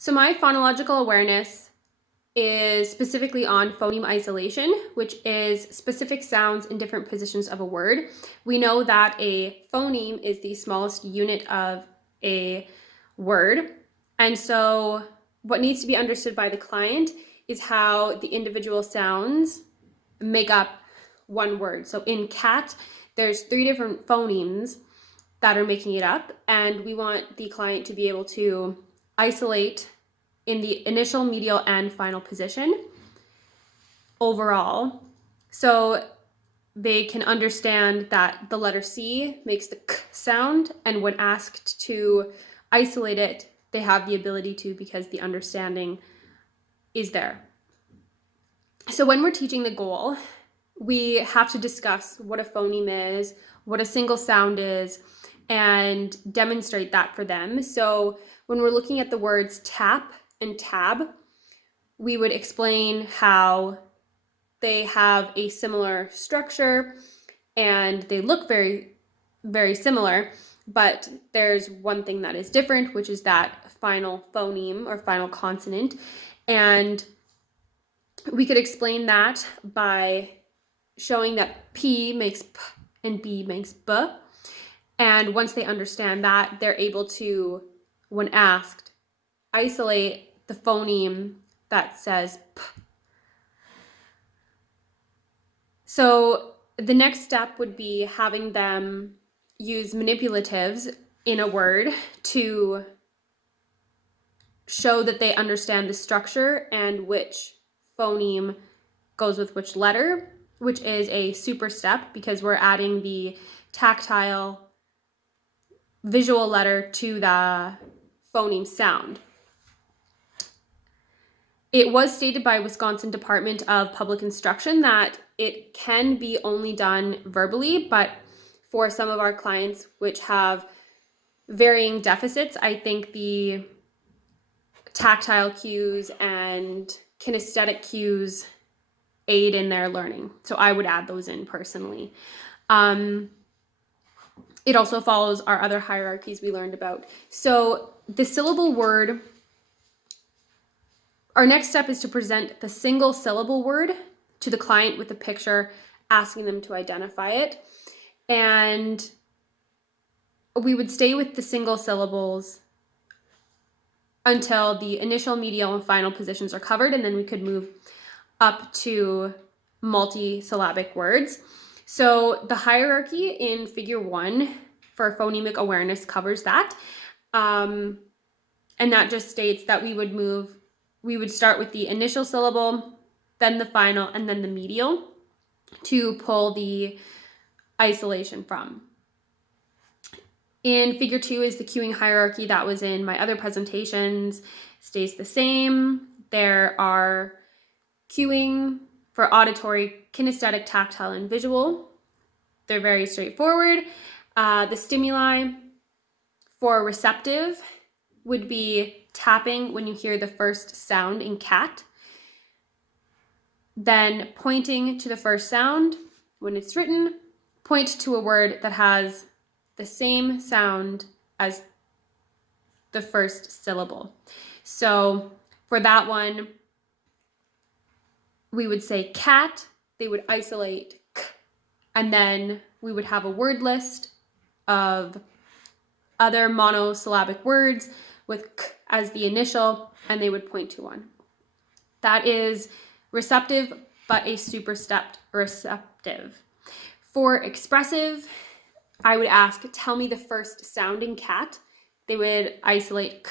So my phonological awareness is specifically on phoneme isolation, which is specific sounds in different positions of a word. We know that a phoneme is the smallest unit of a word. And so what needs to be understood by the client is how the individual sounds make up one word. So in cat, there's 3 different phonemes that are making it up, and we want the client to be able to isolate in the initial, medial, and final position overall, so they can understand that the letter C makes the k sound, and when asked to isolate it, they have the ability to, because the understanding is there. So when we're teaching the goal, we have to discuss what a phoneme is, what a single sound is, and demonstrate that for them. So when we're looking at the words tap and tab, we would explain how they have a similar structure and they look very, very similar, but there's one thing that is different, which is that final phoneme or final consonant. And we could explain that by showing that P makes P and B makes B. And once they understand that, they're able to, when asked, isolate the phoneme that says P. So the next step would be having them use manipulatives in a word to show that they understand the structure and which phoneme goes with which letter, which is a super step because we're adding the tactile visual letter to the phoneme sound. It was stated by Wisconsin Department of Public Instruction that it can be only done verbally, but for some of our clients which have varying deficits, I think the tactile cues and kinesthetic cues aid in their learning. So I would add those in personally. It also follows our other hierarchies we learned about. So the syllable word, our next step is to present the single syllable word to the client with a picture, asking them to identify it. And we would stay with the single syllables until the initial, medial, and final positions are covered, and then we could move up to multi-syllabic words. So the hierarchy in figure 1 for phonemic awareness covers that. And that just states that we would start with the initial syllable, then the final, and then the medial to pull the isolation from. In figure 2 is the cueing hierarchy that was in my other presentations, stays the same. There are cueing for auditory, kinesthetic, tactile, and visual. They're very straightforward. The stimuli for receptive would be tapping when you hear the first sound in cat, then pointing to the first sound when it's written, point to a word that has the same sound as the first syllable. So for that one, we would say cat, they would isolate k, and then we would have a word list of other monosyllabic words with k as the initial, and they would point to one. That is receptive, but a superstepped receptive. For expressive, I would ask, tell me the first sound in cat. They would isolate k.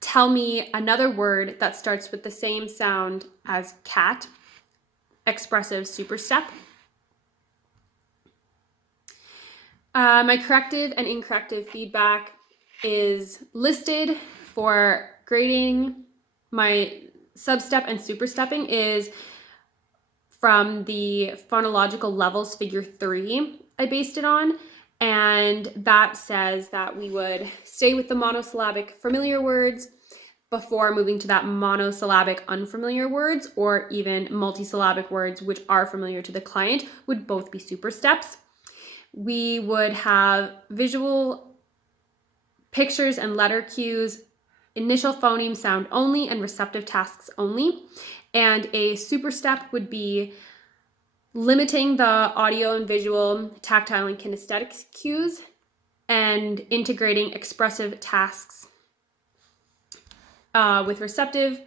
Tell me another word that starts with the same sound as cat. Expressive superstep. My corrective and incorrective feedback is listed for grading. My substep and superstepping is from the phonological levels figure 3 I based it on, and that says that we would stay with the monosyllabic familiar words before moving to that monosyllabic unfamiliar words, or even multisyllabic words which are familiar to the client would both be supersteps. We would have visual pictures and letter cues, initial phoneme sound only, and receptive tasks only. And a super step would be limiting the audio and visual, tactile, and kinesthetic cues, and integrating expressive tasks with receptive